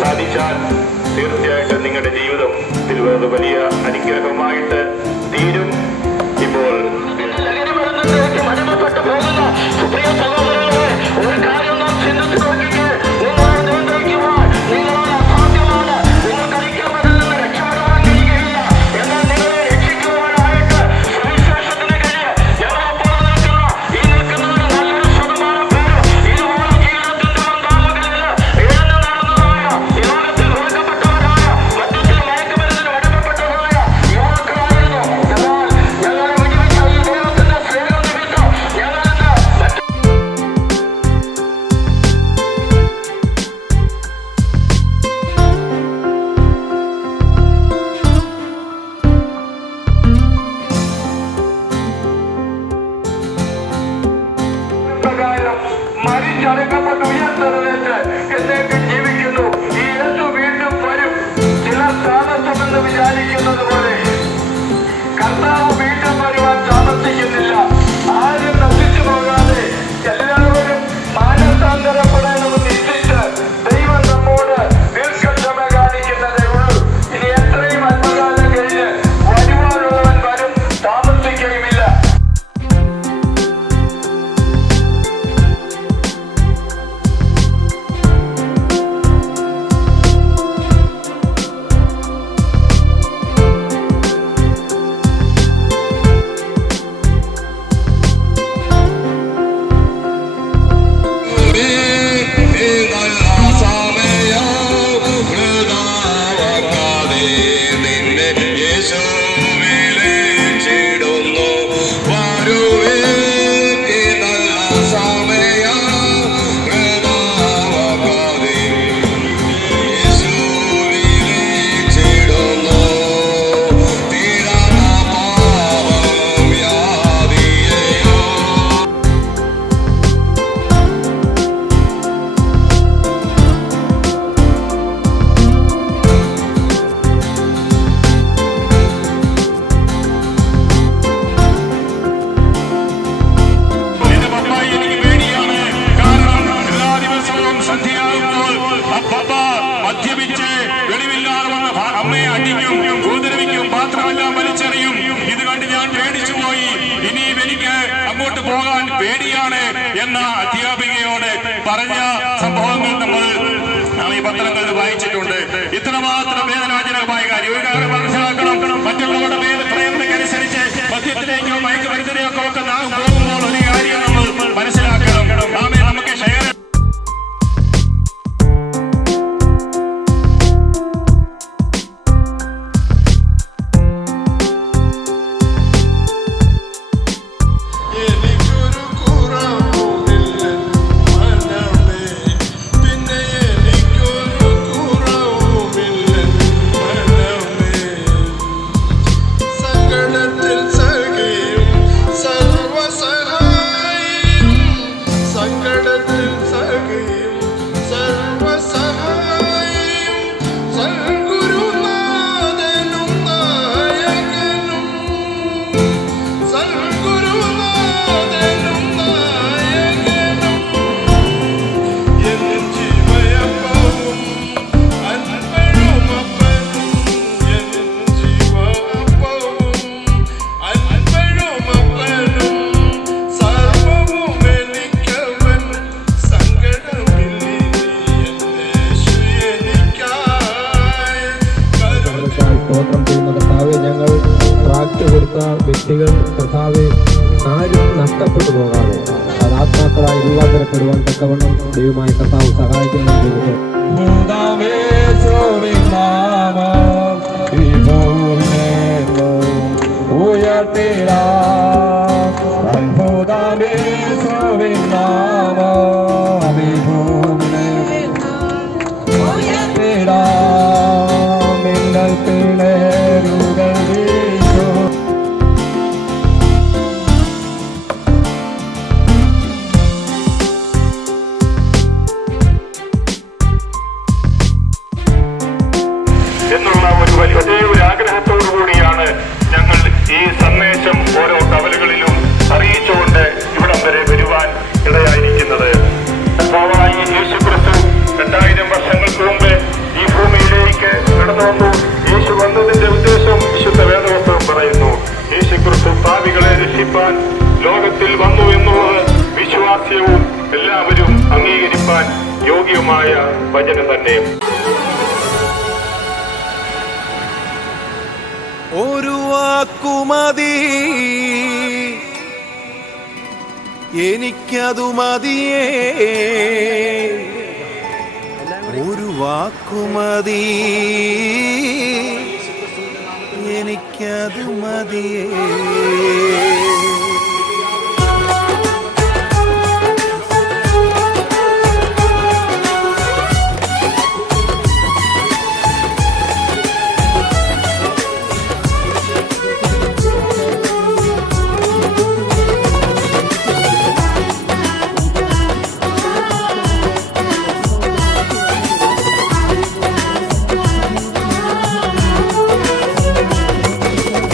സാധിച്ചാൽ തീർച്ചയായിട്ടും നിങ്ങളുടെ ജീവിതത്തിൽ വലിയ അനുഗ്രഹമായിട്ട് തീരും. ഇപ്പോൾ ഒരു കാര്യം നാം ചിന്തിച്ചു നോക്കിക്കേ, നിങ്ങളെ നിയന്ത്രിക്കുവാൻ നിങ്ങളാൽ അസാധ്യമാണ്. നിങ്ങൾക്ക് ഒരിക്കലും നിന്ന് രക്ഷപ്പെടുവാൻ കഴിയുകയില്ല. എന്നാൽ നിങ്ങളെ രക്ഷിക്കുവാനായിട്ട് സുവിശേഷത്തിന് കഴിയും. ഞങ്ങളെപ്പോൾ നിൽക്കുന്ന ഈ നിൽക്കുന്നതിന് നല്ലൊരു ശതമാനം പേര് ഇതുപോലെ ജീവിതത്തിന്റെ മന്ദാമകളിൽ എഴുന്നു നടന്നതായ, ഈ ലോകത്തിൽ ഒഴുക്കപ്പെട്ടവരായ, മദ്യത്തിൽ മയക്കുമരുന്നിന് അടിമപ്പെട്ടവരായ യുവാക്കളായിരുന്നു. എന്നാൽ ഞങ്ങളെ വിടുവിച്ച ഈ ദൈവത്തിന്റെ സ്നേഹം നിമിത്തം ഞങ്ങളിന്ന് മരിച്ചടക്കപ്പെട്ട് ഉയർത്തെഴുന്നേറ്റ് എന്നേക്ക് ജീവിക്കുന്നു. ഈ യേശു വീണ്ടും വരും. ചിലർ താമസമെന്ന് വിചാരിക്കുന്നത് പോലെ കർത്താവ് വീണ്ടും വരുവാൻ താമസിക്കുന്നില്ല. ആരും നശിച്ചു പോകാതെ എല്ലാവരും മാനസാന്തരപ്പെടണമെന്ന് ഇച്ഛിച്ച് ദൈവം നമ്മോട് ദീർഘക്ഷമ കാണിക്കുന്നതേ ഉള്ളൂ. ഇനി എത്രയും അല്പകാലം കഴിഞ്ഞ് വരുവാനുള്ളവൻ വരും, താമസിക്കുകയുമില്ല. മദ്യപിച്ച് വെളിവില്ലാതെ വന്ന് അമ്മയെ അടിക്കും, ഉപദ്രവിക്കും, പാത്രമെല്ലാം വലിച്ചെറിയും. ഇത് കണ്ട് ഞാൻ പേടിച്ചു പോയി. ഇനിയും എനിക്ക് അങ്ങോട്ട് പോകാൻ പേടിയാണ് എന്ന അധ്യാപികയോട് പറഞ്ഞ സംഭവങ്ങൾ നമ്മൾ ഈ പത്രങ്ങളിൽ വായിച്ചിട്ടുണ്ട്. ഇത്രമാത്രം വേദനാജനകമായ കാര്യം. ഒരു കാര്യം മനസ്സിലാക്കണം, മറ്റുള്ളവരുടെ പ്രേരണയ്ക്കനുസരിച്ച് മദ്യത്തിലേക്കോ മയക്കുമരുന്നിലേക്കോ ഒക്കെ നാം പോകുമ്പോൾ ഒരു കാര്യം നമ്മൾ മനസ്സിലാക്കണം. നാമെ നമുക്ക് ഷെയർ വ്യക്തികൾ കർത്താവെ ആരും നഷ്ടപ്പെട്ടു പോകാതെ ആത്മാക്കളായി രൂപാന്തരപ്പെടുവാൻ തക്കവണ്ണം ദൈവമായ കർത്താവ് സഹായിക്കുന്നു. എന്നുള്ള ഒരു ആഗ്രഹത്തോടു കൂടിയാണ് ഞങ്ങൾ ഈ സന്ദേശം ഓരോ കവലകളിലും അറിയിച്ചുകൊണ്ട് ഇവിടം വരെ വരുവാൻ ഇടയായിരിക്കുന്നത്. യേശുക്രിസ്തു 2000 വർഷങ്ങൾക്ക് മുമ്പ് വാക്കുമതി, എനിക്കതു മതിയേ. ഒരു വാക്കുമതി, എനിക്കതു മതിയേ.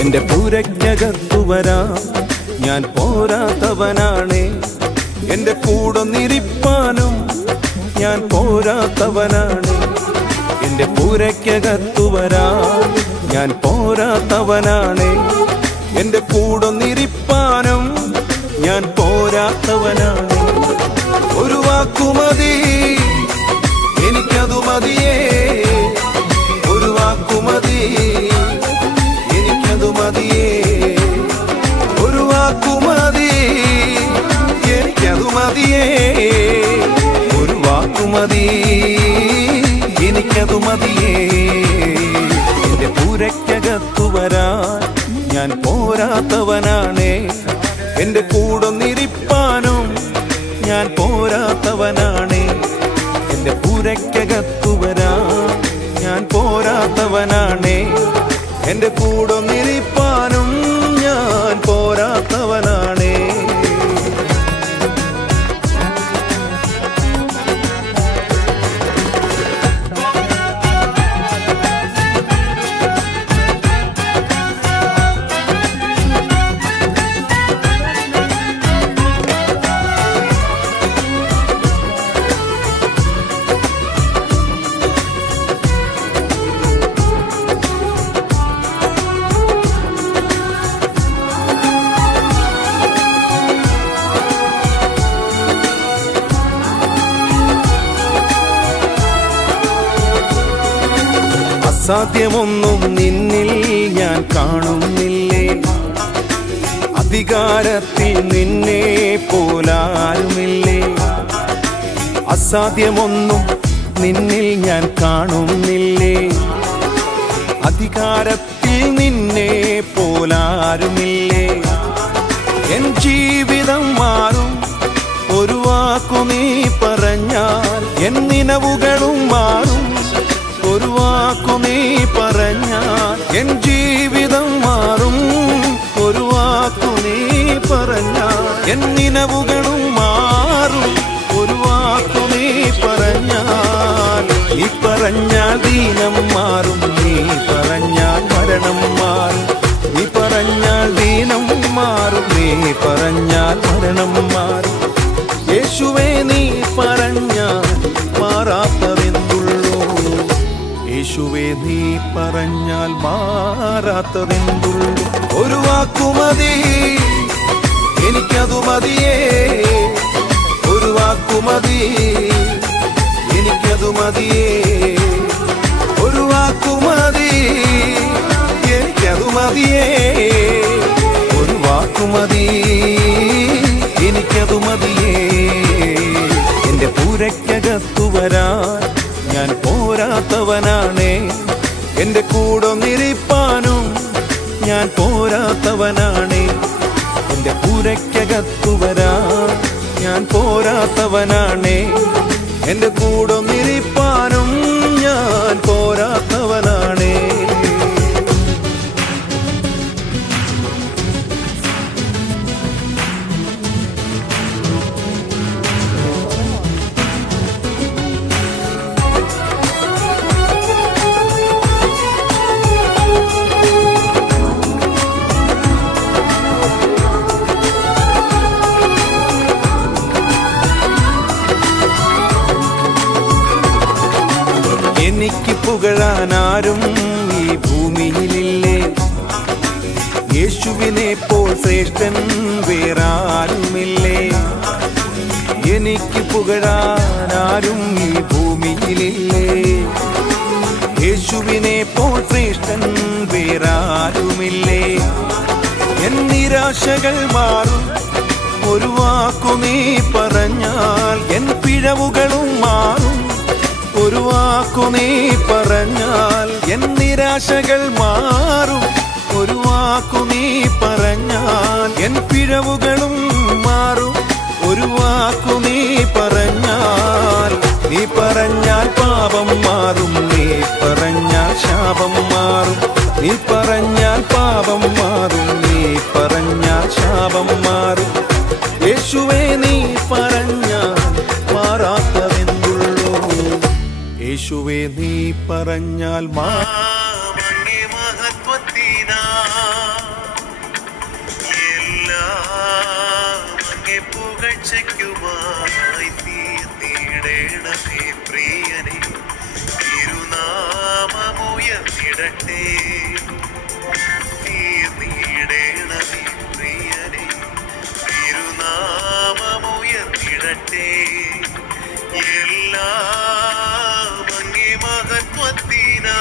എന്റെ പൂരയ്ക്കകത്തു വരാം, ഞാൻ പോരാത്തവനാണേ. എന്റെ കൂടൊന്നിരിപ്പാനും ഞാൻ പോരാത്തവനാണ്. എന്റെ പൂരയ്ക്കകത്തു വരാം, ഞാൻ പോരാത്തവനാണേ. എന്റെ കൂടൊന്നിരിപ്പാനും ഞാൻ പോരാത്തവനാണ്. ഒരു വാക്കുമതി, എനിക്കതു മതിയേ. ഒരു വാക്കുമതി, എനിക്കതു മതിയേ. ഒരു വാക്കുമതി, എനിക്കതു മതിയേ. ഒരു വാക്കുമതി, എനിക്കതു മതിയേ. എന്റെ പൂരയ്ക്കകത്തു വരാൻ ഞാൻ പോരാത്തവനാണേ. എന്റെ കൂടൊന്നിരിപ്പാനും ഞാൻ പോരാത്തവനാണേ. എന്റെ പൂരയ്ക്കകത്തു വരാൻ ഞാൻ പോരാത്തവനാണേ. എന്റെ കൂടൊന്നിരിപ്പാനും ഞാൻ പോരാത്തവനാണേ. അസാധ്യമൊന്നും നിന്നിൽ ഞാൻ കാണുന്നില്ലേ. അധികാരത്തിൽ നിന്നെ പോലാരുമില്ലേ. അസാധ്യമൊന്നും നിന്നിൽ ഞാൻ കാണുന്നില്ലേ. അധികാരത്തിൽ നിന്നെ പോലാരുമില്ലേ. എൻ ജീവിതം മാറും ഒരു വാക്കു നീ പറഞ്ഞാൽ. എൻ നിലവുകളും മാറും ഒരു വാക്കു നീ പറഞ്ഞാൽ. എൻ ജീവിതം മാറും ഒരു വാക്കു നീ പറഞ്ഞാൽ. എൻ നിലവുകളും മാറും ഒരു വാക്കു നീ പറഞ്ഞാൽ. നീ പറഞ്ഞാൽ ദീനം മാറും, നീ പറഞ്ഞാൽ മരണം മാറും. നീ പറഞ്ഞാൽ ദീനം മാറും, നീ പറഞ്ഞാൽ മരണം മാറും. യേശുവേ നീ പറഞ്ഞാൽ മാറാത്തതെന്തുള്ളൂ. യേശുവേ നീ പറഞ്ഞാൽ മാറാത്തതെന്തുള്ളൂ. ഒരു വാക്കുമതി, എനിക്കതു മതിയേ. ഒരു വാക്കുമതി, എനിക്കതു മതിയേ. ഒരു വാക്കുമതി, എനിക്കതു മതിയേ. ഒരു വാക്കുമതി, എനിക്കതു മതിയേ. എന്റെ പൂരയ്ക്കകത്തു വരാൻ ഞാൻ പോരാത്തവനാണേ. എന്റെ കൂടൊന്നിരിപ്പാനും ഞാൻ പോരാത്തവനാണേ. എന്റെ പൂരയ്ക്കകത്തു വരാൻ ഞാൻ പോരാത്തവനാണേ. എന്റെ കൂടൊന്നിരിപ്പാനും ഞാൻ പോരാത്തവനാണേ. എനിക്ക് പുകഴാനാരും ഈ ഭൂമിയിലില്ലേ. യേശുവിനെ പോൽ ശ്രേഷ്ഠൻ വേറാരുമില്ലേ. എനിക്ക് പുകഴാനാരും ഈ ഭൂമിയിലില്ലേ. യേശുവിനെ പോൽ ശ്രേഷ്ഠൻ വേറാരുമില്ലേ. നിരാശകൾ മാറും. ഒരു വാക്കു നീ പറഞ്ഞാൽ എൻ പിഴവുകളും മാറും. ഒരു വാക്കു നീ പറഞ്ഞാൽ എൻ നിരാശകൾ മാറും. ഒരു വാക്കു നീ പറഞ്ഞാൽ എൻ പിഴവുകളും മാറും. ഒരു വാക്കു നീ പറഞ്ഞാൽ പാപം മാറും. നീ പറഞ്ഞാൽ ശാപം മാറും. നീ പറഞ്ഞാൽ പാപം മാറും. നീ പറഞ്ഞാൽ ശാപം മാറും. യേശുവേ നീ പറഞ്ഞാൽ മാറാത്തതെന്തുള്ളൂ. യേശുവേ നീ പറഞ്ഞാൽ അങ്ങേ മഹത്വത്തിനാ എല്ലാം അങ്ങേ പുകഴ്ചയ്ക്കുമായി തീർന്നിടണമേ പ്രിയനെ. തിരുനാമമുയർന്നിടട്ടെ തീർന്നിടണമേ പ്രിയനെ. തിരുനാമമുയർന്നിടട്ടെ എല്ലാം അങ്ങേ മഹത്വത്തിനാ.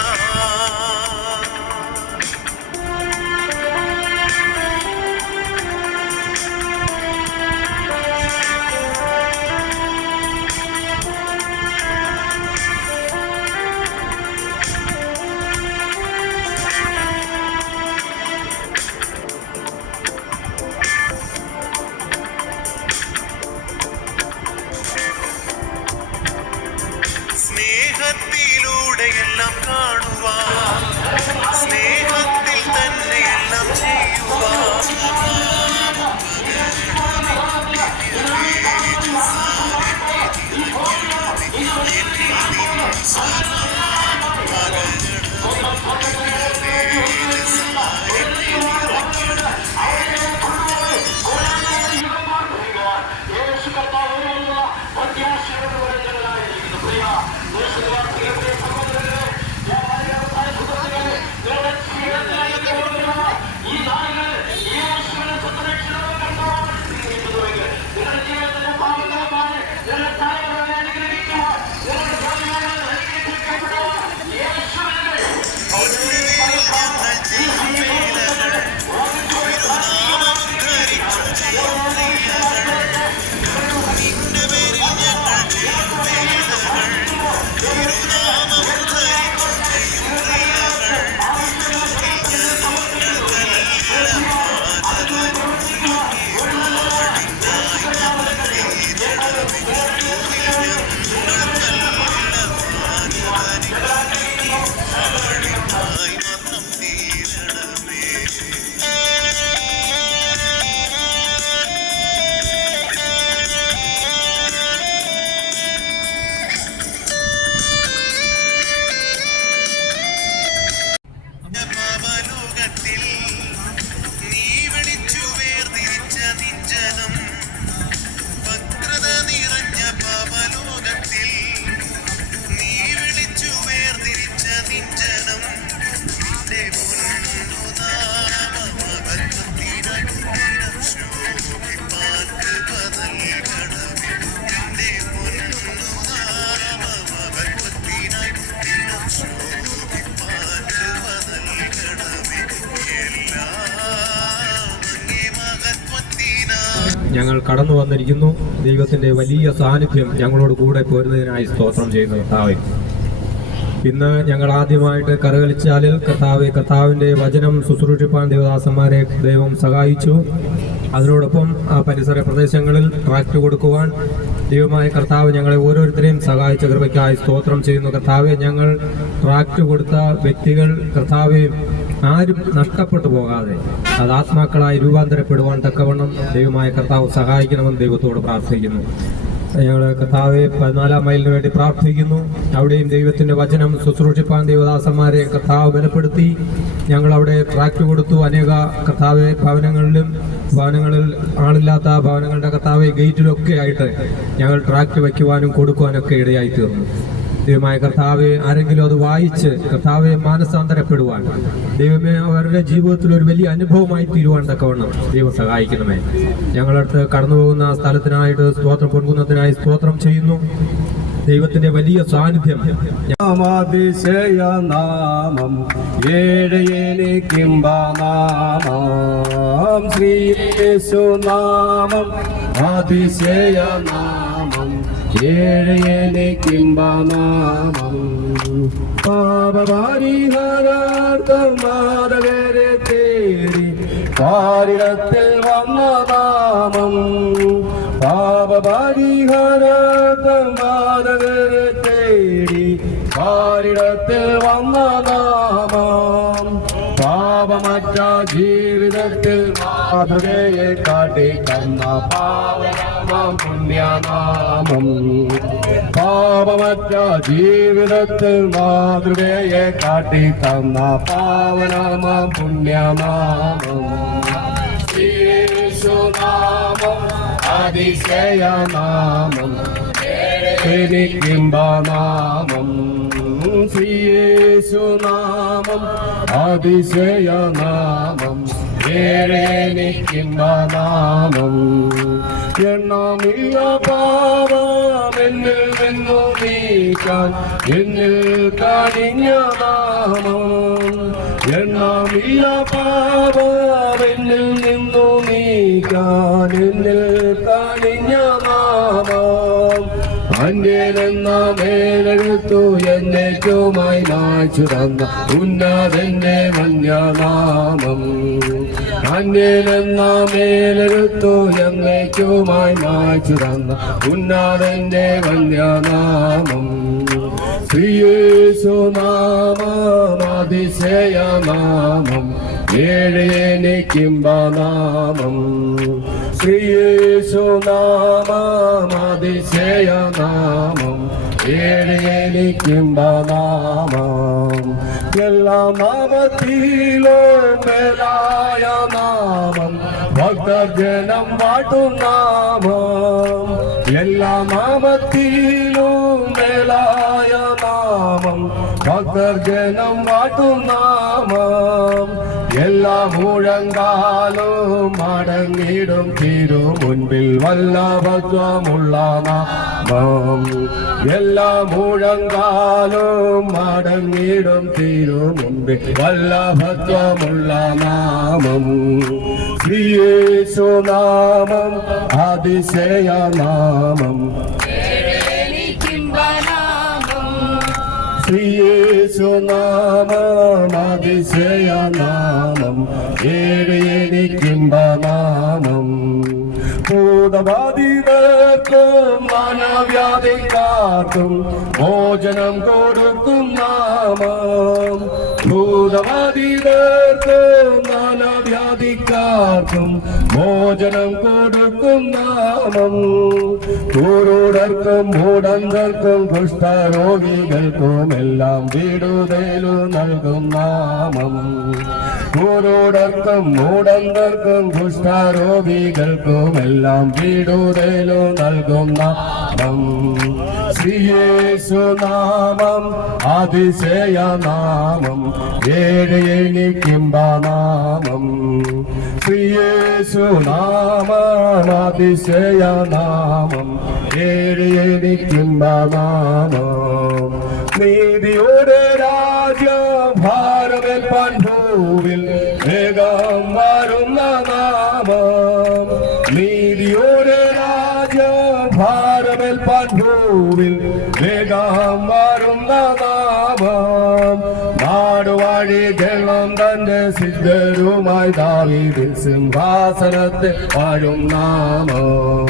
സ്നേഹത്തിലൂടെ എല്ലാം കാണുവാൻ, സ്നേഹത്തിൽ തന്നെ എല്ലാം ചെയ്യുവാൻ. പാപലോകത്തിൽ നീ വിളിച്ചു വേർതിരിച്ച നിഞ്ജനം. ഭദ്രത നിറഞ്ഞ പാപലോകത്തിൽ നീ വിളിച്ചു വേർതിരിച്ച നിഞ്ജനം. നിന്റെ പൊന്നുനാമമഹത്വത്തിനായി ദിനം ശോഭിപ്പാൻ കൃപ നൽകണമേ. നിന്റെ പൊന്നുനാമമഹത്വത്തിനായി ദിനം ശോഭിപ്പാൻ കൃപ നൽകണമേ. എല്ലാം അങ്ങേ മഹത്വത്തിനായി. ഞങ്ങൾ കടന്നു വന്നിരിക്കുന്നു. ദൈവത്തിന്റെ വലിയ സാന്നിധ്യം ഞങ്ങളോട് കൂടെ പോരുന്നതിനായി സ്തോത്രം ചെയ്യുന്നു കർത്താവേ. ഇന്ന് ഞങ്ങൾ ആദ്യമായിട്ട് കരകളിച്ചാലിൽ കർത്താവിന്റെ വചനം ശുശ്രൂഷിപ്പാൻ ദേവദാസന്മാരെ ദൈവം സഹായിച്ചു. അതിനോടൊപ്പം ആ പരിസര പ്രദേശങ്ങളിൽ ട്രാക്ട് കൊടുക്കുവാൻ ദൈവമായ കർത്താവ് ഞങ്ങളെ ഓരോരുത്തരെയും സഹായിച്ച കൃപയ്ക്കായി സ്തോത്രം ചെയ്യുന്നു കർത്താവെ. ഞങ്ങൾ ട്രാക്ട് കൊടുത്ത വ്യക്തികൾ കർത്താവെ ആരും നഷ്ടപ്പെട്ടു പോകാതെ അത് ആത്മാക്കളായി രൂപാന്തരപ്പെടുവാൻ തക്കവണ്ണം ദൈവമായ കർത്താവ് സഹായിക്കണമെന്ന് ദൈവത്തോട് പ്രാർത്ഥിക്കുന്നു. ഞങ്ങൾ കർത്താവെ 14 മൈലിന് വേണ്ടി പ്രാർത്ഥിക്കുന്നു. അവിടെയും ദൈവത്തിന്റെ വചനം ശുശ്രൂഷിപ്പാൻ ദൈവദാസന്മാരെ കർത്താവ് ബലപ്പെടുത്തി. ഞങ്ങൾ അവിടെ ട്രാക്ട് കൊടുത്തു. അനേക കർത്താവെ ഭവനങ്ങളിൽ ആളില്ലാത്ത ഭവനങ്ങളുടെ കർത്താവെ ഗേറ്റിലൊക്കെ ആയിട്ട് ഞങ്ങൾ ട്രാക്ട് വയ്ക്കുവാനും കൊടുക്കുവാനൊക്കെ ഇടയായി തീർന്നു. ദൈവമായ കർത്താവെ ആരെങ്കിലും അത് വായിച്ച് കർത്താവെ മാനസാന്തരപ്പെടുവാൻ ദൈവമേ അവരുടെ ജീവിതത്തിൽ ഒരു വലിയ അനുഭവമായി തീരുവാൻ തക്കവണ്ണം ദൈവം സഹായിക്കണമേ. ഞങ്ങളടുത്ത് കടന്നു പോകുന്ന സ്ഥലത്തിനായിട്ട് സ്തോത്രം പൊൻകുന്നതിനായി സ്തോത്രം ചെയ്യുന്നു. ദൈവത്തിന്റെ വലിയ സാന്നിധ്യം അതിശയ നാമം ഏഴയനിക്കിംബ നാമം ശ്രീ യേശുനാമം അതിശയനാമം ഏഴയനിക്കിംബനാമം പാപപരിഹാരാർത്ഥം മാധവരെ തേടി പാരിടത്തിൽ വന്ന നാമം പാപപരിഹാരാർത്ഥം മാധവരെ തേടി പാരിടത്തിൽ വന്ന നാമം പാപമറ്റ ജീവിതത്തിൽ മാതൃകയെ കാട്ടിത്തന്ന പാവനാമം പുണ്യനാമം പാപമറ്റ ജീവിതത്തിൽ മാതൃകയെ കാട്ടിത്തന്ന പാവനാമം പുണ്യനാമം യേശുനാമം അതിശയനാമം എനിക്കിംബനാമം ശ്രീയേശുനാമം അതിശയനാമം എനിക്കിംബനാമം എണ്ണമില്ല പാപം എന്നിൽ നിന്നു നീക്കാൻ എന്നിൽ കനിഞ്ഞ നാമം എണ്ണമില്ല പാപം എന്നിൽ നിന്നു നീക്കാൻ എന്നിൽ കനിഞ്ഞ നാമം അന്യനെന്ന മേലെടുത്തു എന്നേക്കുമായി മായ്ച്ചു തന്ന ഉന്നതന്റെ മഞ്ഞനാമം അന്യനെന്ന മേലെടുത്തു എന്നേക്കുമായി മായ്ച്ചു തന്ന ഉന്നതന്റെ മഞ്ഞനാമം ശ്രീയേശുനാമം അതിശയനാമം ഏഴയനിക്കിംബനാമം ശ്രീയേശുനാമം അതിശയനാമം ഏഴയനിക്കിംബനാമം എല്ലാ നാമത്തിലും മേലായ നാമം ഭക്തജനം വാട്ടും നാമം എല്ലാ നാമത്തിലും മേലായ നാമം ഭക്തജനം വാട്ടും നാമം എല്ലാ മുഴങ്കാലും മടങ്ങിടും തിരു മുൻപിൽ വല്ലഭത്വമുള്ള നാമം എല്ലാ മുഴങ്കാലും മടങ്ങിടും തിരു മുൻപിൽ വല്ലഭത്വമുള്ള നാമം ശ്രീയേശുനാമം അതിശയനാമം ശ്രീയേശുനാമം അതിശയനാമം ഏഴയനിക്കിംബനാമം ഭൂതബാധിതർക്കും മനവ്യാധിക്കാർക്കും മോചനം കൊടുക്കും നാമം ഭൂതബാധിതർക്കും മനവ്യാധിക്കാർക്കും മോചനം കൊടുക്കും നാമം കുരുടർക്കും മൂടന്തർക്കും കുഷ്ഠരോഗികൾക്കും എല്ലാം വിടുതലു നൽകും നാമം കുരുടർക്കും മൂടന്തർക്കും കുഷ്ഠരോഗികൾക്കും എല്ലാം വിടുതലു നൽകും നാമം ശ്രീയേശുനാമം അതിശയനാമം ഏഴയനിക്കിംബനാമം ശ്രീയേശുനാമം അതിശയനാമം ഏഴയനിക്കിംബനാമം നീതിയുടെ രാജ്യം ഭാരമേൽപ്പാൻ ഭൂവിൽ വേഗം വരുന്ന നാമം നീതിയുടെ രാജ്യം ഭാരമേൽപ്പാൻ ഭൂവിൽ വേഗം വരുന്ന നാമം നാടുവാഴി ജനം തന്റെ സിദ്ധരുമായി ദാവീദിൻ സിംഹാസനത്തിൽ വാഴും നാമം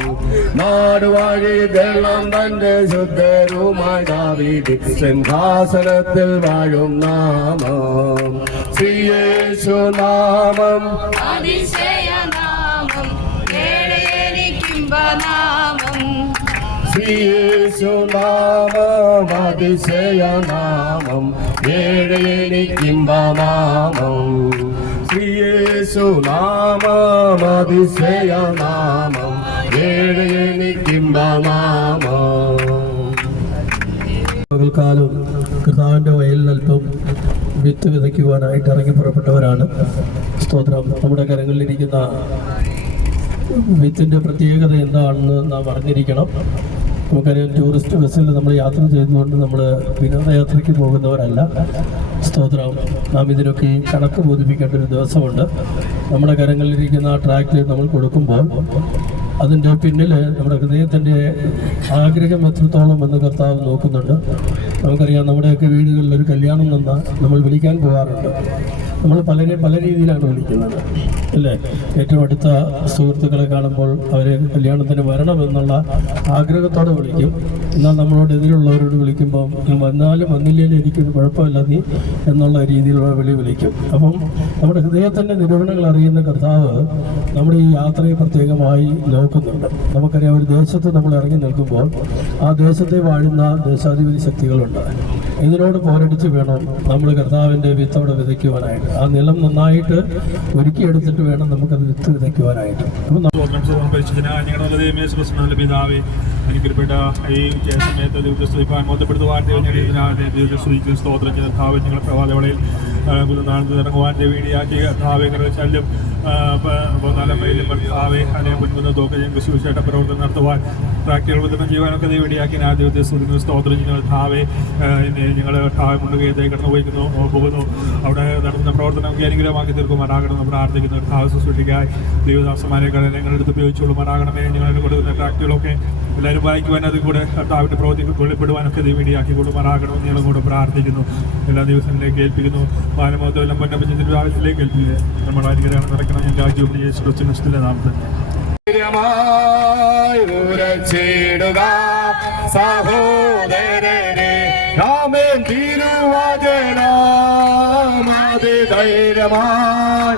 നാടുവാഴി ജനം തന്റെ ശുദ്ധരുമായി ദാവീദിൻ സിംഹാസനത്തിൽ വാഴും നാമം ശ്രീയേശുനാമം അതിശയനാമം ഏഴയനിക്കിംബനാമം ശ്രീയേശുനാമം അതിശയനാമം ഏഴയനിക്കിംബനാമം ശ്രീയേശുനാമം അതിശയനാമം ഏഴയനിക്കിംബനാമം പകൽക്കാലം കർത്താവിൻ്റെ വയലിനൽപ്പം വിത്ത് വിതയ്ക്കുവാനായിട്ട് ഇറങ്ങി പുറപ്പെട്ടവരാണ്. സ്തോത്രം. നമ്മുടെ കരങ്ങളിലിരിക്കുന്ന വിത്തിൻ്റെ പ്രത്യേകത എന്താണെന്ന് നാം അറിഞ്ഞിരിക്കണം. നമുക്കറിയാം ടൂറിസ്റ്റ് ബസ്സിൽ നമ്മൾ യാത്ര ചെയ്തുകൊണ്ട് നമ്മൾ വിനോദയാത്രയ്ക്ക് പോകുന്നവരല്ല. സ്തോത്രം. നാം ഇതിനൊക്കെ കണക്ക് ബോധിപ്പിക്കേണ്ട ഒരു ദിവസമുണ്ട്. നമ്മുടെ കരങ്ങളിലിരിക്കുന്ന ആ ട്രാക്ട് നമ്മൾ കൊടുക്കുമ്പോൾ അതിൻ്റെ പിന്നിൽ നമ്മുടെ ഹൃദയത്തിൻ്റെ ആഗ്രഹം എത്രത്തോളം എന്ന് കർത്താവ് നോക്കുന്നുണ്ട്. നമുക്കറിയാം നമ്മുടെയൊക്കെ വീടുകളിൽ ഒരു കല്യാണം നിന്ന് നമ്മൾ വിളിക്കാൻ പോകാറുണ്ട്. നമ്മൾ പലരെയും പല രീതിയിലാണ് വിളിക്കുന്നത്, അല്ലേ? ഏറ്റവും അടുത്ത സുഹൃത്തുക്കളെ കാണുമ്പോൾ അവരെ കല്യാണത്തിന് വരണമെന്നുള്ള ആഗ്രഹത്തോടെ വിളിക്കും. എന്നാൽ നമ്മളോട് എതിരുള്ളവരോട് വിളിക്കുമ്പോൾ വന്നാലും വന്നില്ലേലും എനിക്കൊരു കുഴപ്പമില്ല നീ എന്നുള്ള രീതിയിലുള്ള വിളിക്കും. അപ്പം നമ്മുടെ ഹൃദയത്തിൻ്റെ നിരൂപണങ്ങൾ അറിയുന്ന കർത്താവ് നമ്മുടെ ഈ യാത്രയെ പ്രത്യേകമായി നോക്കുന്നുണ്ട്. നമുക്കറിയാം ഒരു ദേശത്ത് നമ്മൾ ഇറങ്ങി നിൽക്കുമ്പോൾ ആ ദേശത്തെ വാഴുന്ന ദേശാധിപതി ശക്തികളുണ്ട്. ഇതിനോട് പോരടിച്ച് വേണം നമ്മൾ കർത്താവിൻ്റെ വിത്തവിടെ വിതയ്ക്കുവാനായിട്ട്. ആ നിലം നന്നായിട്ട് ഒരുക്കിയെടുത്തിട്ട് വേണം നമുക്കത് വിത്ത് വിതയ്ക്കുവാനായിട്ട്. അപ്പം ഞങ്ങളുടെ പിതാവേ, അനുഗ്രഹപ്പെട്ട ഈ സമയത്ത് ദൈവസ്തുതിപ്പാൻ ബോധപ്പെടുത്തുവാൻ ദൈവം സ്തോത്രം ചെയ്ത കർത്താവ്, ഞങ്ങളുടെ പ്രഭാതവേളയിൽ ഇറങ്ങുവാൻ വേണ്ടിയാക്കി കർത്താവെ ശല്യം 4 മൈലിലും കർത്താവെ അതിനെ മുൻപ് തോക്കെ ഞങ്ങൾക്ക് സുവിശേഷ പ്രവർത്തനം നടത്തുവാൻ ട്രാക്ടുകൾ വിതരണം ചെയ്യുവാനൊക്കെ ദൈവടിയാക്കി ആ ദൈവത്തെ സ്തുതിക്കുന്നു. സ്തോത്രം ചെയ്യുന്ന കർത്താവെ, ഞങ്ങൾ കർത്താവ് മുണ്ടുകയത്തേക്ക് കടന്നു പോകുന്നു. അവിടെ നടത്തുന്ന പ്രവർത്തനമൊക്കെ അനുഗ്രഹമാക്കി തീർക്കുമാറാകണം പ്രാർത്ഥിക്കുന്നു. കർത്താവ് ശുശ്രൂഷയ്ക്കായി ദൈവദാസന്മാരെ ഞങ്ങളെടുത്ത് ഉപയോഗിച്ചുകൊള്ളുമാറാകണമേ. ഞങ്ങൾ കൊടുക്കുന്ന ട്രാക്ടുകളൊക്കെ എല്ലാവരും വായിക്കുവാൻ അതിൽ കൂടെ കർത്താവിൻ്റെ പ്രവർത്തിക്ക് വെളിപ്പെടുവാനൊക്കെ ദൈവടിയാക്കി കൊള്ളുമാറാകണമെന്ന് ഞങ്ങളും കൂടെ പ്രാർത്ഥിക്കുന്നു. എല്ലാ ദിവസങ്ങളിലേക്ക് ഏൽപ്പിക്കുന്നു. മാനമോദം പൊന്നപ്പച്ചൻ്റെ ആവശ്യത്തിലേക്ക് ഏൽപ്പിക്കുക. നമ്മൾ അനുഗ്രഹം നടക്കണം. ഞാൻ രാജ്യവും യേശു ക്രിസ്തുവിന്റെ നാമത്തിൽ ഉരച്ചിടുക സഹോദരരെ, നാമേൻ തിരുവചനധൈര്യമായി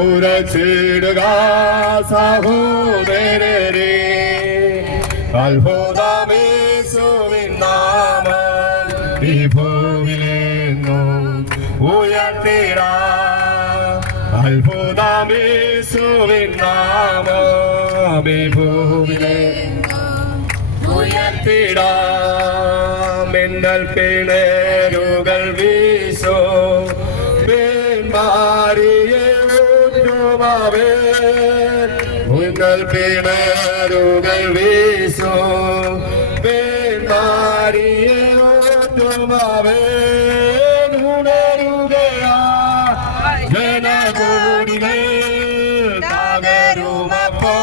ഉരച്ചിടുക സഹോദരരെ. അത്ഭുതമേശുവിൻ നാമം ഈ ഭൂമിയിലെങ്ങും ഉയർത്തിടാം. അത്ഭുതമേശുവിൻ നാമം ഈ ഭൂമിയിലെങ്ങും ഉയർത്തിടാം. മിന്നൽ പിണരുകൾ വീശോ, മാറിയേ ഊറ്റുമാവേ. മിന്നൽ പിണരുകൾ വീശോ, മാറിയേ ഊറ്റുമാവേ. ഉണരുകയാ ജനകൂടികൾ തകരുമപ്പോ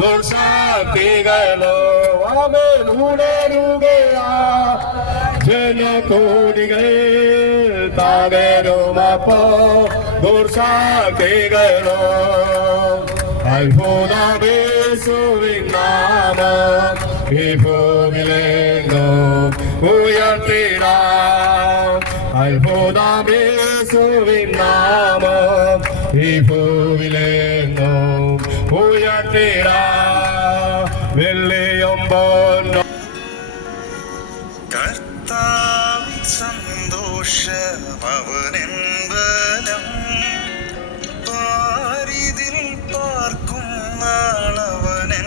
ദുർശക്തികളോ. അവൻ ഉണരുകയാ ജനകൂടികൾ തകരുമപ്പോ ദുർശക്തികളോ. അത്ഭുതമേശുവിൻ നാമം ഈ ഭൂമിയിലെങ്ങും ഉയർത്തിടാം. അത്ഭുതമേശുവിൻ നാമം ഈ ഭൂമിയിലെങ്ങും ഉയർത്തിടാം. വെള്ളിയും പൊന്നും കർത്താവിൻ സന്തോഷം അവനെൻബലം, പാരിതിൽ പാർക്കും നാളവനെൻബലം.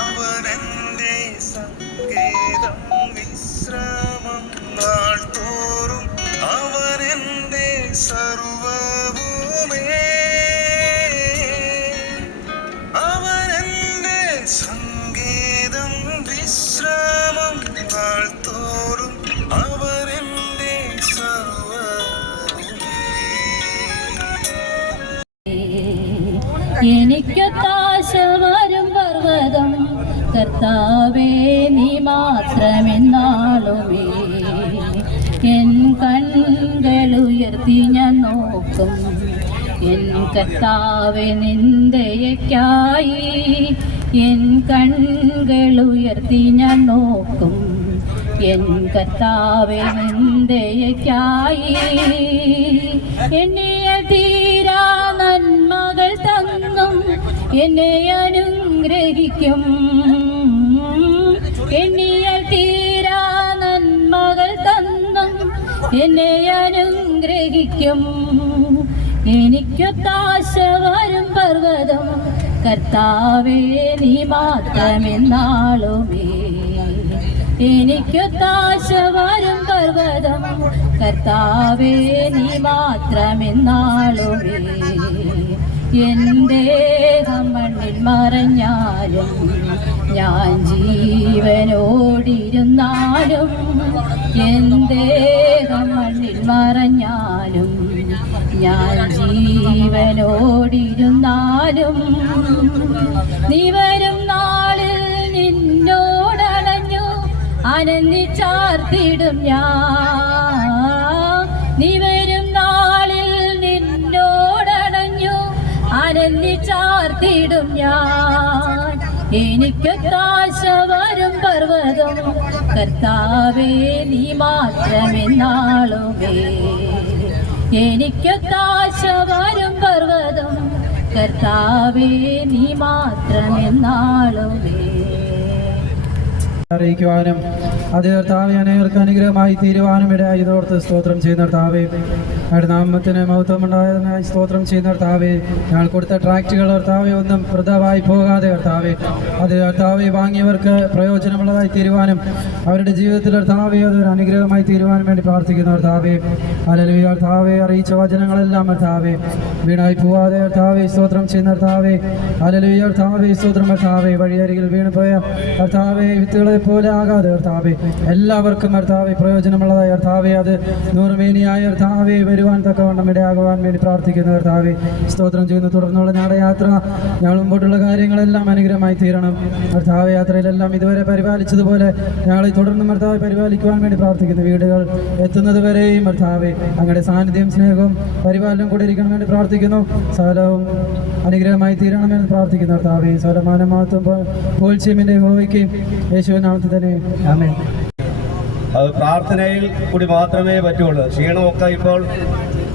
അവനെന്റെ സങ്കേതം വിശ്രാമം നാൾതോറും, അവനെന്റെ സർവ്വവുമേ. അവനെന്റെ സങ്കേതം വിശ്രാമം നാൾതോറും, അവനെന്റെ സർവ്വവുമേ. എനിക്കൊത്താശ വരും പർവ്വതം കർത്താവേ നീ മാത്രമെന്നാളുമേ. എൻ കൺകളുയർത്തി ഞാൻ നോക്കും, എൻ കർത്താവേ നിന്ദയക്കായി. എൻ കൺകളുയർത്തി ഞാൻ നോക്കും, എൻ കർത്താവേ നിന്ദയക്കായി. എന്നെ തീരാ നന്മകൾ തന്നും എന്നെ അനുഗ്രഹിക്കും. എണ്ണിയാൽ തീരാ നന്മകൾ തന്നും എന്നെ അനുഗ്രഹിക്കും. എനിക്കൊത്താശ വരും പർവ്വതം കർത്താവേ നീ മാത്രമെന്നാളുമേ. എനിക്കൊത്താശ വരും പർവ്വതം കർത്താവേ നീ മാത്രമെന്നാളുമേ. എൻ്റെ മണ്ണിൽ മറഞ്ഞാലും ഞാൻ ജീവനോടിരുന്നാലും എൻ്റെ മണ്ണിൽ മറഞ്ഞാലും ഞാൻ ജീവനോടിരുന്നാലും നീ വരും നാളിൽ നിന്നോടണഞ്ഞു അനന്ദിച്ചാർത്തിടും ഞാൻ. നീ വരും നാളിൽ നിന്നോടണഞ്ഞു അനന്ദിച്ചാർത്തിടും ഞാൻ. എനിക്ക് താശ വരും പർവ്വതം കർത്താവേ നീ മാത്രമെന്നാളുമേ. എനിക്ക് താശ വരും പർവ്വതം കർത്താവേ നീ മാത്രമെന്നാളുമേ. അറിയിക്കുവാനും അത് കർത്താവെ അനേകർക്ക് അനുഗ്രഹമായി തീരുവാനും ഇടയായതോർത്ത് സ്തോത്രം ചെയ്യുന്ന കർത്താവെ, അവിടെ നാമത്തിന് മഹത്വമുണ്ടായതിനായി സ്തോത്രം ചെയ്യുന്ന കർത്താവെ, ഞങ്ങൾ കൊടുത്ത ട്രാക്റ്റുകൾ കർത്താവെ ഒന്നും വൃഥാവായി പോകാതെ കർത്താവെ അത് കർത്താവെ വാങ്ങിയവർക്ക് പ്രയോജനമുള്ളതായി തീരുവാനും അവരുടെ ജീവിതത്തിൽ കർത്താവെ അതൊരു അനുഗ്രഹമായി തീരുവാനും വേണ്ടി പ്രാർത്ഥിക്കുന്ന കർത്താവെ. ഹല്ലേലൂയ. കർത്താവെ അറിയിച്ച വചനങ്ങളെല്ലാം കർത്താവെ വീണായി പോവാതെ കർത്താവെ സ്തോത്രം ചെയ്യുന്ന കർത്താവെ. ഹല്ലേലൂയ. കർത്താവെ സ്തോത്രം. കർത്താവെ വഴിയരികിൽ വീണുപോയ കർത്താവെ വിത്തുകളെ പോലെ ആകാതെ കർത്താവെ എല്ലാവർക്കും കർത്താവെ പ്രയോജനമുള്ളതായ കർത്താവെ അത് നൂറുമേനിയായ കർത്താവെ വരുവാൻ തക്കവണ്ണം ഇടയാകുവാൻ വേണ്ടി പ്രാർത്ഥിക്കുന്ന കർത്താവെ സ്തോത്രം ചെയ്യുന്നു. തുടർന്നുള്ള ഞങ്ങളുടെ യാത്ര ഞങ്ങൾ മുമ്പോട്ടുള്ള കാര്യങ്ങളെല്ലാം അനുഗ്രഹമായി തീരണം കർത്താവെ. യാത്രയിലെല്ലാം ഇതുവരെ പരിപാലിച്ചതുപോലെ ഞങ്ങളെ തുടർന്നും കർത്താവെ പരിപാലിക്കുവാൻ വേണ്ടി പ്രാർത്ഥിക്കുന്നു. വീടുകൾ എത്തുന്നത് വരെയും കർത്താവെ അങ്ങയുടെ സാന്നിധ്യം സ്നേഹവും പരിപാലനം കൂടെ ഇരിക്കണം വേണ്ടി പ്രാർത്ഥിക്കുന്നു. സകലവും അനുഗ്രഹമായി തീരണമെന്ന് പ്രാർത്ഥിക്കുന്നു കർത്താവെ. സകലമാനമാത്വം പോൽച്ചീമിൻ്റെ ഹോയ്ക്ക് യേശുവിനാമത്തിൽ തന്നെ ആമേൻ. അത് പ്രാർത്ഥനയിൽ കൂടി മാത്രമേ പറ്റുള്ളൂ. ക്ഷീണമൊക്കെ ഇപ്പോൾ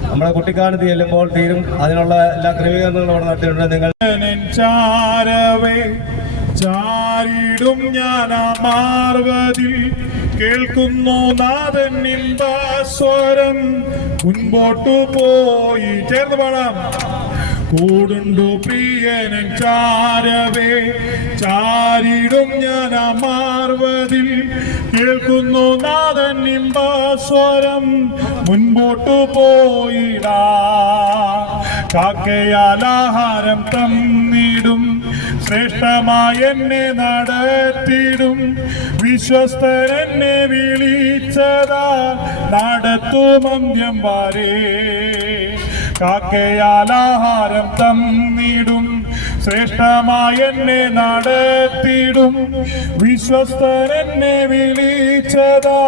നമ്മുടെ കുട്ടിക്കാലത്ത് ചെല്ലുമ്പോൾ തീരും. അതിനുള്ള എല്ലാ ക്രമീകരണങ്ങളും അവിടെ നടത്തിയിട്ടുണ്ട്. നിങ്ങൾ ചാരിടും ഞാൻ മാർവതിൽ കേൾക്കുന്നു നാഥൻ സ്വരം. മുൻപോട്ടു പോയി ചേർന്ന് പാടാം. കൂടുണ്ടു പ്രിയനൻ ചാരവേ ചാരിടും ഞാൻ മാർവതിൽ കേൾക്കുന്നു നാഥൻ സ്വരം. മുൻപോട്ടു പോയിടാ കാക്കയാൽ ആഹാരം തന്നിടും ശ്രേഷ്ഠമായി എന്നെ നടത്തിടും. വിശ്വസ്തൻ എന്നെ വിളിച്ചതാ നടത്തും അന്ത്യം വരെ. കാക്കയാൽ ആഹാരം തന്നിടും ശ്രേഷ്ഠമായി എന്നെ നടത്തിടും. വിശ്വസ്തൻ എന്നെ വിളിച്ചതാ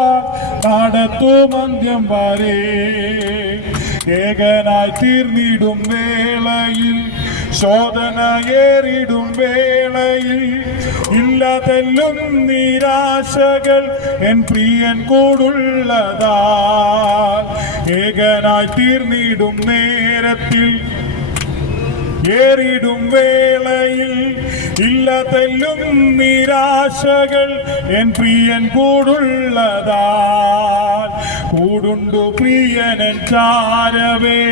നടത്തും അന്ത്യം വരെ. ഏകനായി തീർന്നിടും വേളയിൽ ശോധന ഏറിടും വേളയിൽ ഇല്ലാതെല്ലും നിരാശകൾ എൻ പ്രിയൻ കൂടുള്ളതാ. ഏകനായി തീർന്നിടും നേരത്തിൽ ഏറിടും വേളയിൽ ഇല്ലാതെല്ലും നിരാശകൾ എൻ പ്രിയൻ കൂടുള്ളതാ. കൂടുണ്ടു പ്രിയനൻ ചാരവേ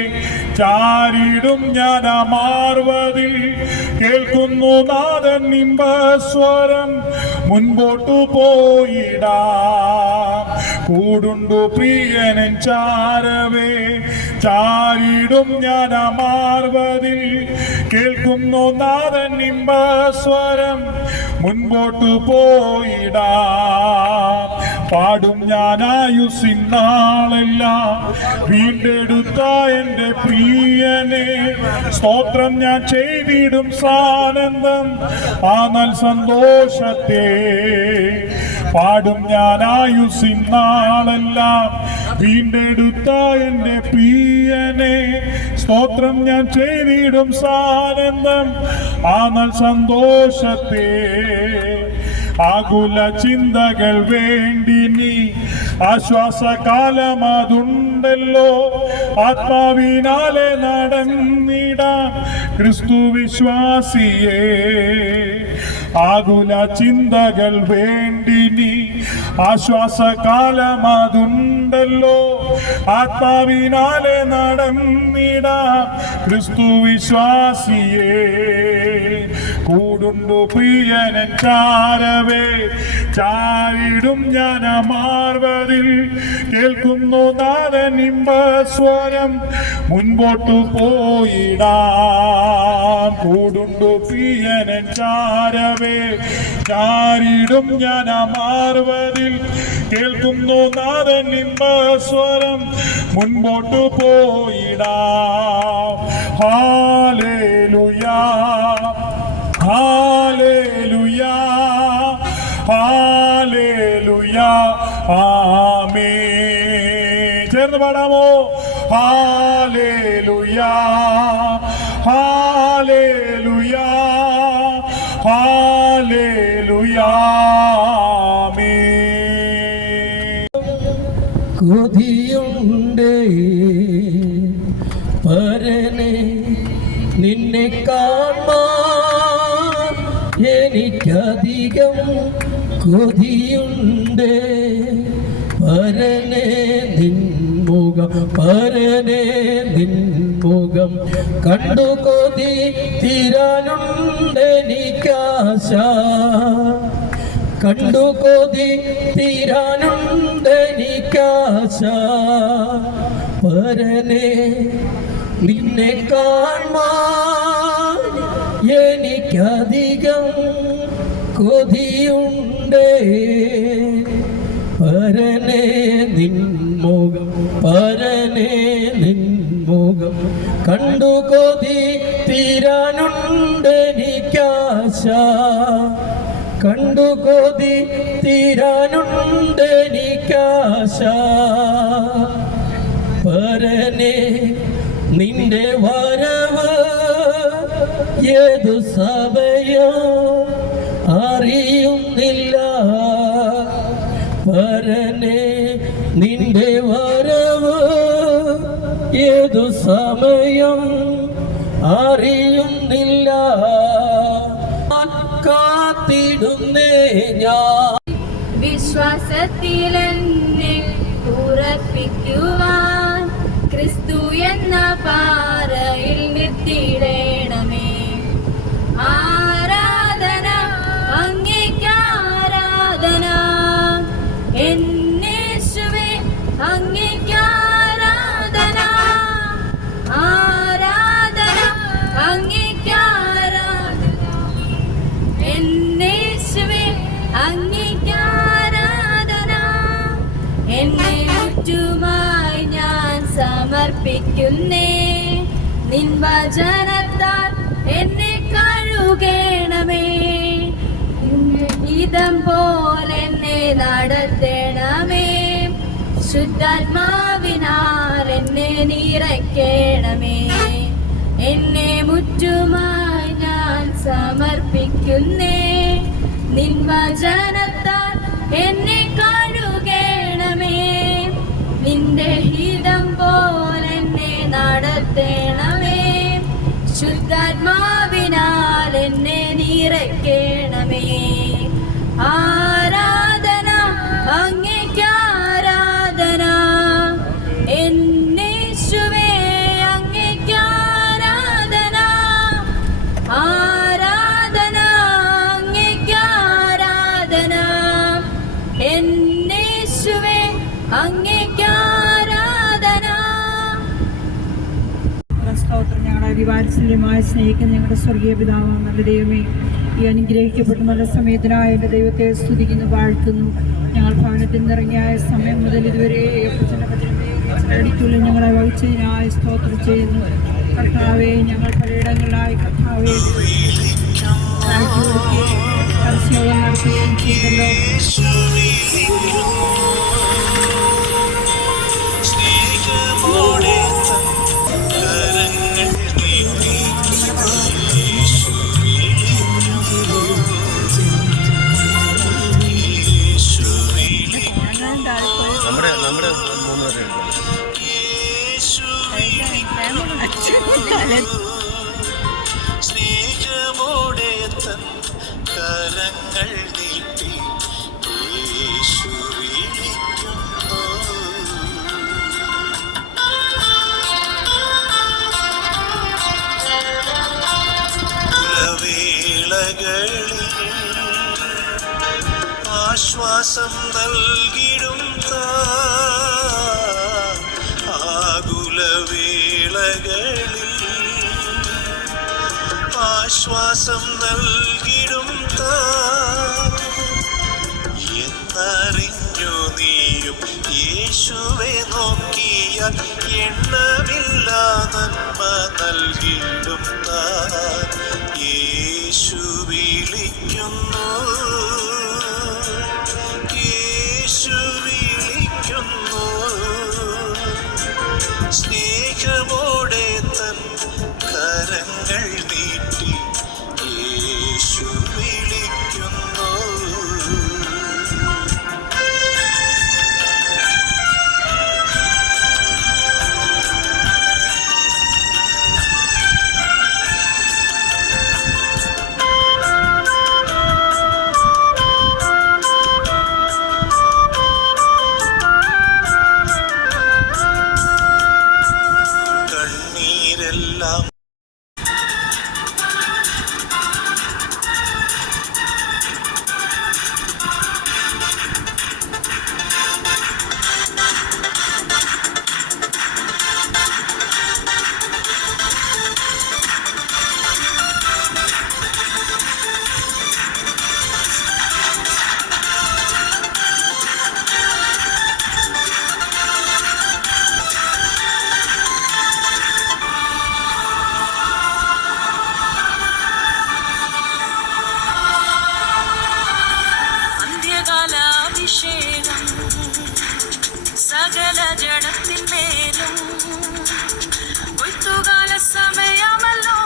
ചാരിടും ഞാൻ മാർവതിൽ കേൾക്കുന്നു നാഥൻ സ്വരം. മുൻപോട്ടു പോയിടാ കൂടുണ്ടു പ്രിയനൻ ചാരവേ ചാരിടും ഞാൻ മാർവതിൽ കേൾക്കുന്നു നാഥൻ സ്വരം. മുൻപോട്ടു പോയിടാ പാടും ഞാൻ ആയുസ്സിനാളെല്ലാം വീണ്ടെടുത്ത എൻ്റെ പ്രിയനെ. സ്തോത്രം ഞാൻ ചെയ്തിടും സാനന്ദം ആ നൽ സന്തോഷത്തെ. പാടും ഞാൻ ആയുസ്സിനാളെല്ലാം വീണ്ടെടുത്ത എൻ്റെ പ്രിയനെ. സ്തോത്രം ഞാൻ ചെയ്തിടും സാനന്ദം ആ നൽ സന്തോഷത്തെ. ആകുല ചിന്തകൾ വേണ്ടി നീ ആശ്വാസകാലം അതുണ്ടല്ലോ. ആത്മാവിനാലെ നടന്നിടാം ക്രിസ്തു വിശ്വാസിയേ. ആകുല ചിന്തകൾ വേണ്ടി നീ ആശ്വാസകാലം അതുണ്ടല്ലോ. ആത്മാവിനാലെ നടന്നിടാം ക്രിസ്തു വിശ്വാസിയേ. കൂടുണ്ടു പ്രിയനൻ ചാരവേ ചാരിടും ജനമാർവതിൽ കേൾക്കുന്നു നാഥൻ ഇമ്പസ്വരം മുൻപോട്ടു പോയിടാം. കൂടുണ്ടു പ്രിയനൻ ചാരവേ ചാരിടും ജനമാർവതിൽ കേൾക്കുന്നു നാഥൻ ഇമ്പസ്വരം മുൻപോട്ടു പോയിടാം. ഹല്ലേലൂയ ഹല്ലേലൂയ ഹല്ലേലൂയ ആമേൻ. ചേർന്ന് പാടാമോ? ഹല്ലേലൂയ ഹല്ലേലൂയ ഹല്ലേലൂയ ആമേൻ. കൊതിയുണ്ട് പരനെ നിന്നെ കാണാൻ എനിക്കധികം കൊതിയുണ്ട് പരനെ നിൻമുഖം പരനെ നിൻമുഖം കണ്ടു കൊതി തീരാനുണ്ടെനിക്കാശ കണ്ടു കൊതി തീരാനുണ്ടെനിക്കാശ പരനെ നിന്നെ കാണാൻ എനിക്കധികം കൊതിയുണ്ട് പരനെ നിൻമുഖം പരനെ നിൻമുഖം കണ്ടു കൊതി തീരാനുണ്ടെനിക്കാശ കണ്ടു കൊതി തീരാനുണ്ടെനിക്കാശ പരനെ നിന്റെ വരവ് ഏതു സമയം അറിയുന്നില്ല പരനെ നിന്റെ വരവ് ഏതു സമയം അറിയുന്നില്ല കാത്തിടുന്നേ ഞാൻ വിശ്വാസത്തിൽ എന്നെ ഉറപ്പിക്കുവാൻ ക്രിസ്തു എന്ന പാറയിൽ നിർത്തിയിടണമേ. ആരാധന അങ്ങേക്കാരാധന എന്നേശുവേ അങ്ങേക്കാരാധന ആരാധന അങ്ങേക്കാരാധന എന്നേശുവേ അങ്ങേക്കാരാധന എന്നെ ചുറ്റുമായി ഞാൻ സമർപ്പിക്കുന്നേ. നിൻ വചനത്താൽ എന്നെ കഴുകണമേ. ഇതം പോലെ എന്നെ നടത്തണമേ. ശുദ്ധാത്മാവിനാൽ എന്നെ നിറയ്ക്കണമേ. എന്നെ മുറ്റുമായി ഞാൻ സമർപ്പിക്കുന്നേ. നിൻ വചനത്താൽ എന്നെ കഴുകണമേ. നിന്റെ ഹിതം പോലെ എന്നെ നടത്തണമേ. ശുദ്ധാത്മാവിനാൽ എന്നെ നിറയ്ക്കണമേ. ആരാധന അങ്ങേക്കാരാധന എന്നേശുവേ അങ്ങേക്കാരാധന ആരാധന അങ്ങേക്കാരാധന എന്നേശുവേ അങ്ങേക്കാരാധന. സ്തോത്രം. ഞങ്ങളെ അതിവാത്സല്യമായി സ്നേഹിക്കുന്ന ഞങ്ങളുടെ സ്വർഗീയ പിതാവ് നല്ല ദൈവമേ, ഈ അനുഗ്രഹിക്കപ്പെട്ട നല്ല സമയത്തിനായ എൻ്റെ ദൈവത്തെ സ്തുതിക്കുന്നു, വാഴ്ത്തുന്നു. ഞങ്ങൾ ഭവനത്തിൽ നിന്നിറങ്ങിയ സമയം മുതൽ ഇതുവരെ അടിക്കുള്ളിൽ ഞങ്ങളെ വഹിച്ചതിനായി സ്തോത്രം ചെയ്യുന്നു. കർത്താവെ, ഞങ്ങൾ പലയിടങ്ങളിലായി കർത്താവെ നടത്തുകയും ചെയ്തല്ലോ. നമ്മുടെ സ്നേഹമോടെ തൻ കരങ്ങൾ നീട്ടി യേശു വിളിക്കുന്നു. വേള ആശ്വാസം നൽകിടും ആകുലവേളകളിൽ ആശ്വാസം നൽകിടും എന്നറിഞ്ഞു നീയും യേശുവെ നോക്കിയാൽ എണ്ണമില്ല നന്മ നൽകിടും യേശു വിളിക്കുന്നു യേശു വിളിക്കുന്നു സ്നേഹമോടെ തൻ കരങ്ങൾ നീട്ടി യേശു വിളിക്കുന്നു. കണ്ണീരെല്ലാം അന്ത്യകാലാഭിഷേകം സകല ജഡത്തിന്മേലും കൊയ്ത്തുകാല സമയമല്ലോ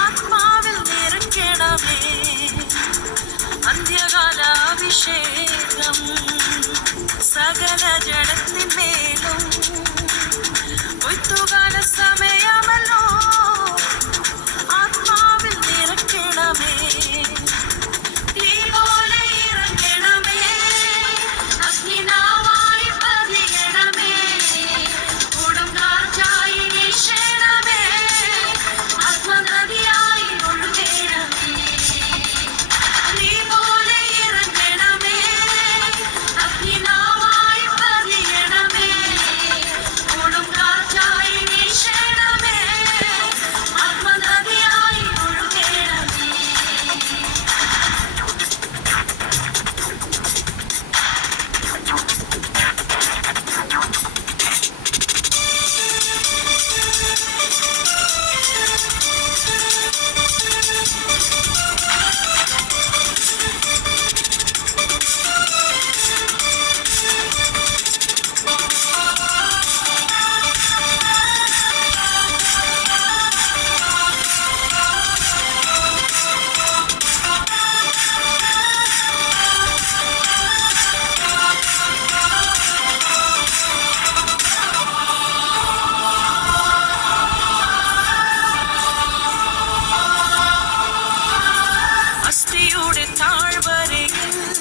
ആത്മാവിൽ നിറയ്ക്കണമേ അന്ത്യകാലാഭിഷേകം സകല ജഡത്തിന്മേലും കൊയ്ത്തുകാല സമയമല്ലോ ആത്മാവിൽ നിറയ്ക്കണമേ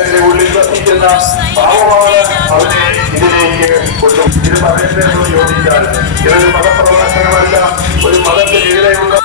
എന്റെ ഉള്ളിൽ വസിക്കുന്ന പാവമാണ് അവനെ ഇതിലേക്ക് കൊണ്ടും ഇത് മതത്തിനോട് യോജിച്ചാൽ ഇതൊരു മതപ്രവർത്തനമല്ല ഒരു മതത്തിനെതിരെയുള്ള